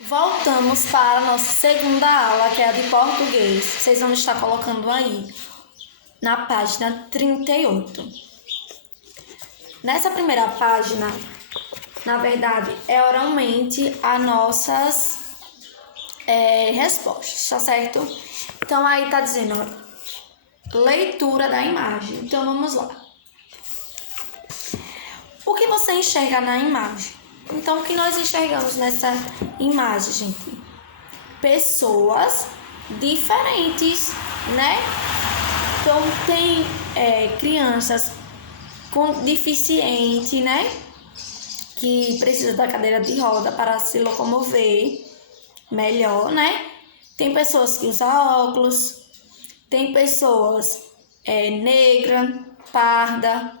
Voltamos para a nossa segunda aula, que é a de português. Vocês vão estar colocando aí na página 38. Nessa primeira página, na verdade, é oralmente as nossas respostas, tá certo? Então, aí tá dizendo leitura da imagem. Então, vamos lá. O que você enxerga na imagem? Então, o que nós enxergamos nessa imagem, gente? Pessoas diferentes, né? Então, tem crianças com deficiente, né? Que precisa da cadeira de roda para se locomover melhor, né? Tem pessoas que usam óculos, tem pessoas negra, parda,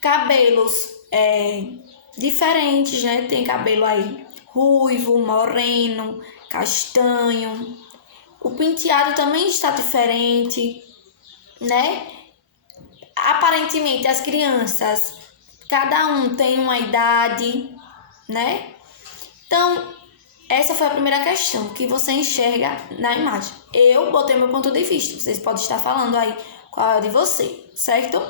cabelos diferentes, né? Tem cabelo aí ruivo, moreno, castanho. O penteado também está diferente, né? Aparentemente, as crianças, cada um tem uma idade, né? Então, essa foi a primeira questão que você enxerga na imagem. Eu botei meu ponto de vista, vocês podem estar falando aí qual é o de você, certo?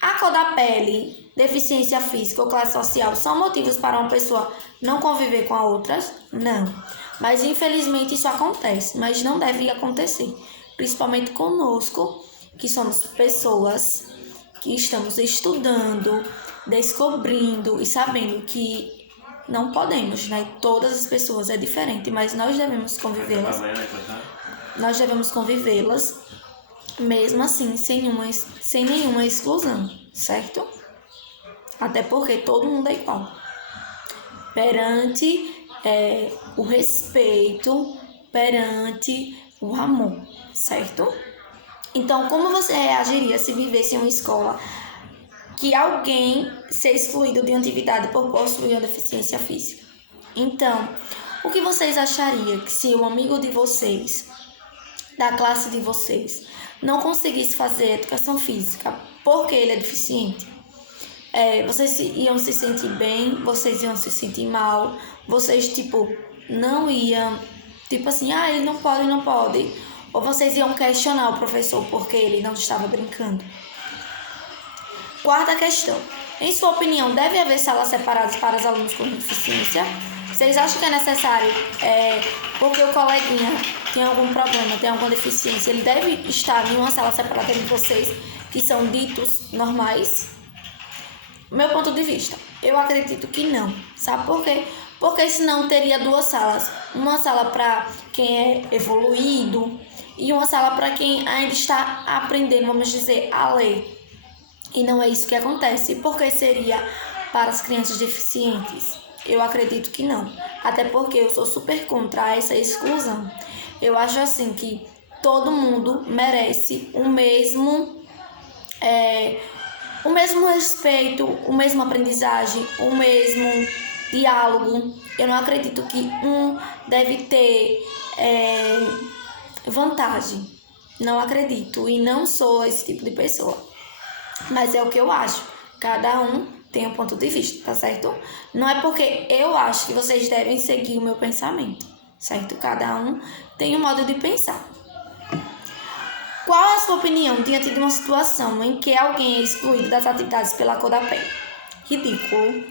A cor da pele, deficiência física ou classe social são motivos para uma pessoa não conviver com a outras? Não. Mas infelizmente isso acontece, mas não deve acontecer. Principalmente conosco, que somos pessoas que estamos estudando, descobrindo e sabendo que não podemos, né? Todas as pessoas é diferente, mas nós devemos convivê-las. Nós devemos convivê-las, mesmo assim, sem nenhuma exclusão, certo? Até porque todo mundo é igual. Perante o respeito, perante o amor, certo? Então, como você reagiria se vivesse em uma escola que alguém ser excluído de uma atividade por possuir uma deficiência física? Então, o que vocês achariam que se um amigo de vocês, da classe de vocês, não conseguisse fazer educação física porque ele é deficiente? Vocês iam se sentir bem, vocês iam se sentir mal, vocês, não iam, assim, ele não pode, ou vocês iam questionar o professor porque ele não estava brincando? Quarta questão. Em sua opinião, deve haver salas separadas para os alunos com deficiência? Vocês acham que é necessário, porque o coleguinha tem algum problema, tem alguma deficiência, ele deve estar em uma sala separada de vocês, que são ditos normais? Meu ponto de vista, eu acredito que não. Sabe por quê? Porque senão teria duas salas. Uma sala para quem é evoluído e uma sala para quem ainda está aprendendo, vamos dizer, a ler. E não é isso que acontece. Por que seria para as crianças deficientes? Eu acredito que não. Até porque eu sou super contra essa exclusão. Eu acho assim que todo mundo merece o mesmo respeito, o mesmo aprendizagem, o mesmo diálogo. Eu não acredito que um deve ter vantagem. Não acredito e não sou esse tipo de pessoa. Mas é o que eu acho. Cada um tem um ponto de vista, tá certo? Não é porque eu acho que vocês devem seguir o meu pensamento, certo? Cada um tem um modo de pensar. Qual é a sua opinião diante de uma situação em que alguém é excluído das atividades pela cor da pele? Ridículo.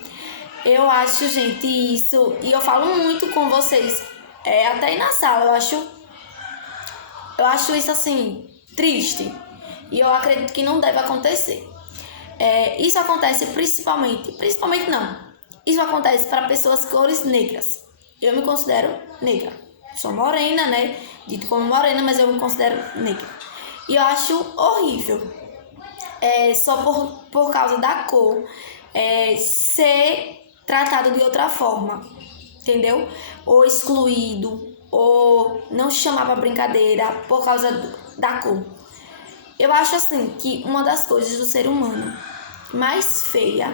Eu acho, gente, isso... E eu falo muito com vocês, até aí na sala, eu acho isso, assim, triste. E eu acredito que não deve acontecer. Isso acontece principalmente não. Isso acontece para pessoas cores negras. Eu me considero negra. Sou morena, né? Dito como morena, mas eu me considero negra. E eu acho horrível, só por causa da cor, ser tratado de outra forma, entendeu? Ou excluído, ou não chamar para brincadeira por causa da cor. Eu acho assim que uma das coisas do ser humano mais feia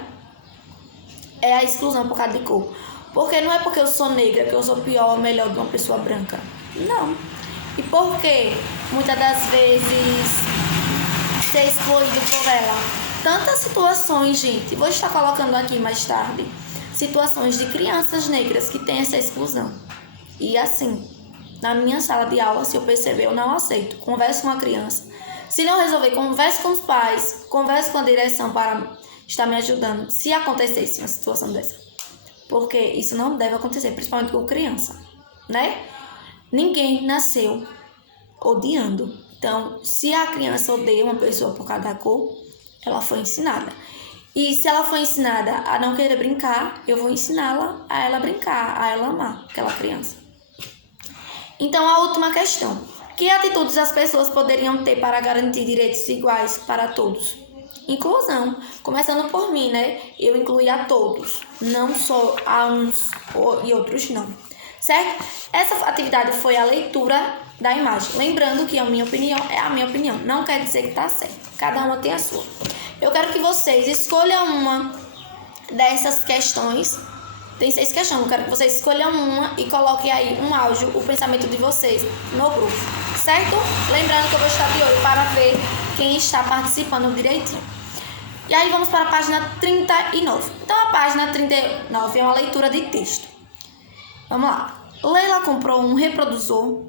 é a exclusão por causa de cor. Porque não é porque eu sou negra que eu sou pior ou melhor de uma pessoa branca. Não. E por que muitas das vezes ser excluído por ela? Tantas situações, gente. Vou estar colocando aqui mais tarde situações de crianças negras que têm essa exclusão. E assim, na minha sala de aula, se eu perceber, eu não aceito. Converse com a criança. Se não resolver, converse com os pais, converse com a direção para estar me ajudando, se acontecesse uma situação dessa. Porque isso não deve acontecer, principalmente com criança, né? Ninguém nasceu odiando. Então, se a criança odeia uma pessoa por causa da cor, ela foi ensinada. E se ela foi ensinada a não querer brincar, eu vou ensiná-la a ela brincar, a ela amar aquela criança. Então, a última questão. Que atitudes as pessoas poderiam ter para garantir direitos iguais para todos? Inclusão. Começando por mim, né? Eu incluí a todos, não só a uns e outros não. Certo? Essa atividade foi a leitura da imagem. Lembrando que a minha opinião é a minha opinião. Não quer dizer que está certo. Cada uma tem a sua. Eu quero que vocês escolham uma dessas questões. Tem 6 questões. Eu quero que vocês escolham uma e coloquem aí um áudio, o pensamento de vocês no grupo. Certo? Lembrando que eu vou estar de olho para ver quem está participando direitinho. E aí vamos para a página 39. Então a página 39 é uma leitura de texto. Vamos lá. Leila comprou um reprodutor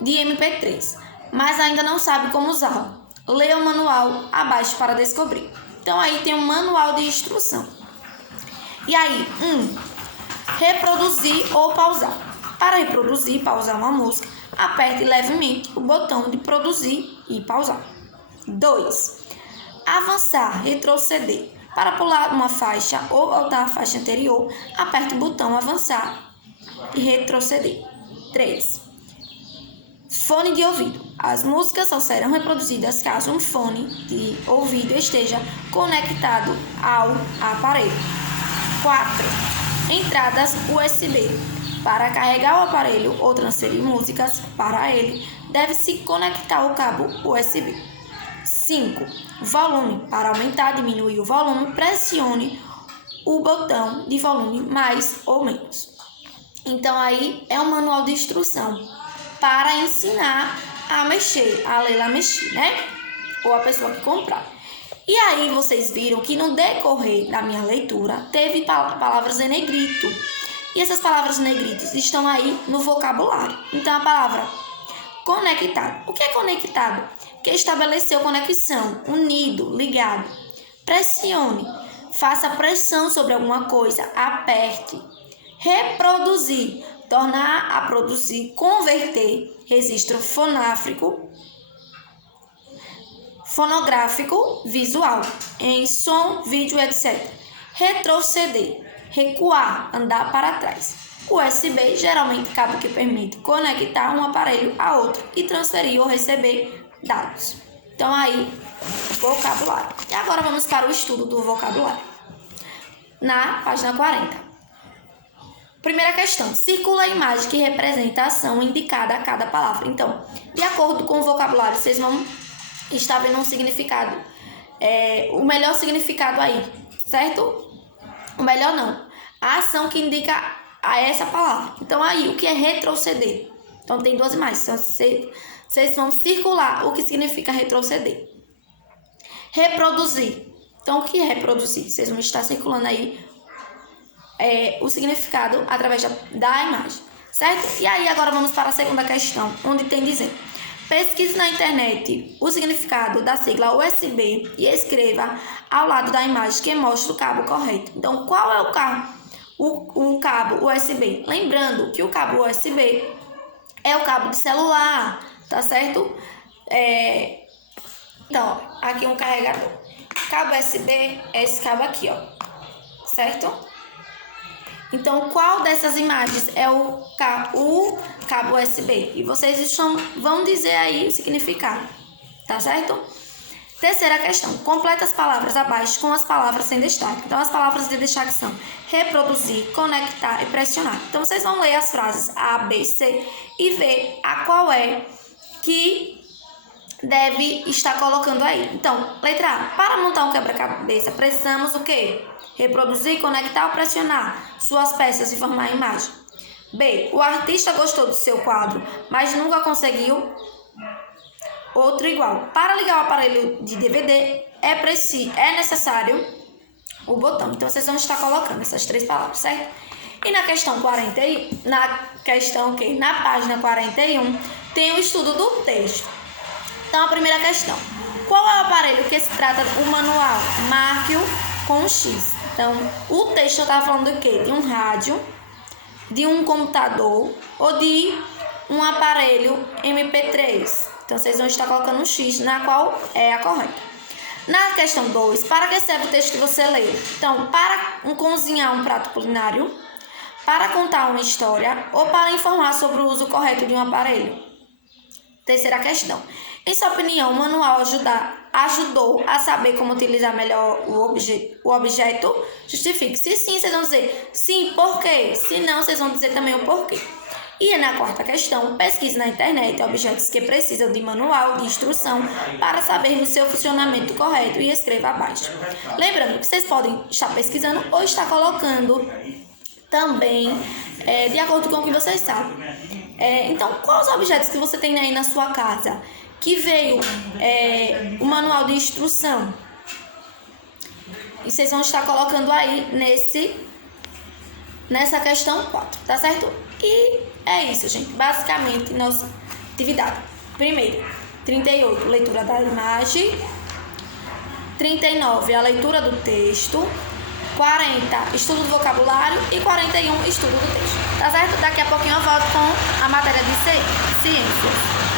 de MP3, mas ainda não sabe como usá-lo. Leia o manual abaixo para descobrir. Então aí tem um manual de instrução. E aí, reproduzir ou pausar. Para reproduzir e pausar uma música, aperte levemente o botão de produzir e pausar. 2. Avançar, retroceder. Para pular uma faixa ou voltar à faixa anterior, aperte o botão avançar e retroceder. 3. Fone de ouvido. As músicas só serão reproduzidas caso um fone de ouvido esteja conectado ao aparelho. 4. Entradas USB. Para carregar o aparelho ou transferir músicas para ele, deve-se conectar o cabo USB. 5. Volume. Para aumentar, diminuir o volume, pressione o botão de volume mais ou menos. Então aí é um manual de instrução para ensinar a mexer, a Leila mexer, né? Ou a pessoa que comprar. E aí vocês viram que no decorrer da minha leitura teve palavras em negrito. E essas palavras em negrito estão aí no vocabulário. Então a palavra conectado. O que é conectado? Que estabeleceu conexão, unido, ligado. Pressione. Faça pressão sobre alguma coisa. Aperte. Reproduzir. Tornar a produzir. Converter. Registro fonográfico, visual, em som, vídeo, etc. Retroceder, recuar, andar para trás. USB, geralmente cabo que permite conectar um aparelho a outro e transferir ou receber dados. Então aí, vocabulário. E agora vamos para o estudo do vocabulário. Na página 40. Primeira questão. Circula a imagem que representa a ação indicada a cada palavra. Então, de acordo com o vocabulário, vocês vão estar vendo um significado. O melhor significado aí, certo? O melhor não. A ação que indica a essa palavra. Então, aí, o que é retroceder? Então, tem 2 imagens. Então, vocês vão circular o que significa retroceder. Reproduzir. Então, o que é reproduzir? Vocês vão estar circulando aí o significado através da imagem, certo? E aí agora vamos para a segunda questão, onde tem dizendo: pesquise na internet o significado da sigla USB e escreva ao lado da imagem que mostra o cabo correto. Então, qual é o cabo USB? Lembrando que o cabo USB é o cabo de celular, tá certo? Então, aqui um carregador. Cabo USB é esse cabo aqui, ó, certo? Então, qual dessas imagens é o cabo USB? E vocês vão dizer aí o significado, tá certo? Terceira questão. Completa as palavras abaixo com as palavras sem destaque. Então, as palavras de destaque são reproduzir, conectar e pressionar. Então, vocês vão ler as frases A, B, C e ver a qual é que deve estar colocando aí. Então, letra A. Para montar um quebra-cabeça, precisamos o quê? Reproduzir, conectar ou pressionar suas peças e formar a imagem. B. O artista gostou do seu quadro, mas nunca conseguiu outro igual. Para ligar o aparelho de DVD, é necessário o botão. Então, vocês vão estar colocando essas 3 palavras, certo? E na questão 41, na página 41, tem o estudo do texto. Então, a primeira questão. Qual é o aparelho que se trata o manual? Marque-o com um X. Então, o texto eu estava falando do quê? De um rádio, de um computador ou de um aparelho MP3. Então, vocês vão estar colocando um X, na qual é a correta. Na questão 2, para que serve o texto que você leu? Então, para cozinhar um prato culinário, para contar uma história ou para informar sobre o uso correto de um aparelho. Terceira questão. Em sua opinião, o manual ajudou a saber como utilizar melhor o objeto? Justifique. Se sim, vocês vão dizer sim, por quê? Se não, vocês vão dizer também o porquê. E na quarta questão, pesquise na internet objetos que precisam de manual de instrução para sabermos seu funcionamento correto e escreva abaixo. Lembrando que vocês podem estar pesquisando ou estar colocando também de acordo com o que vocês sabem. Então, quais os objetos que você tem aí na sua casa que veio o manual de instrução? E vocês vão estar colocando aí nessa questão 4, tá certo? E é isso, gente. Basicamente, nossa atividade. Primeiro, 38, leitura da imagem. 39, a leitura do texto. 40, estudo do vocabulário. E 41, estudo do texto. Tá certo? Daqui a pouquinho eu volto com a matéria de ciências.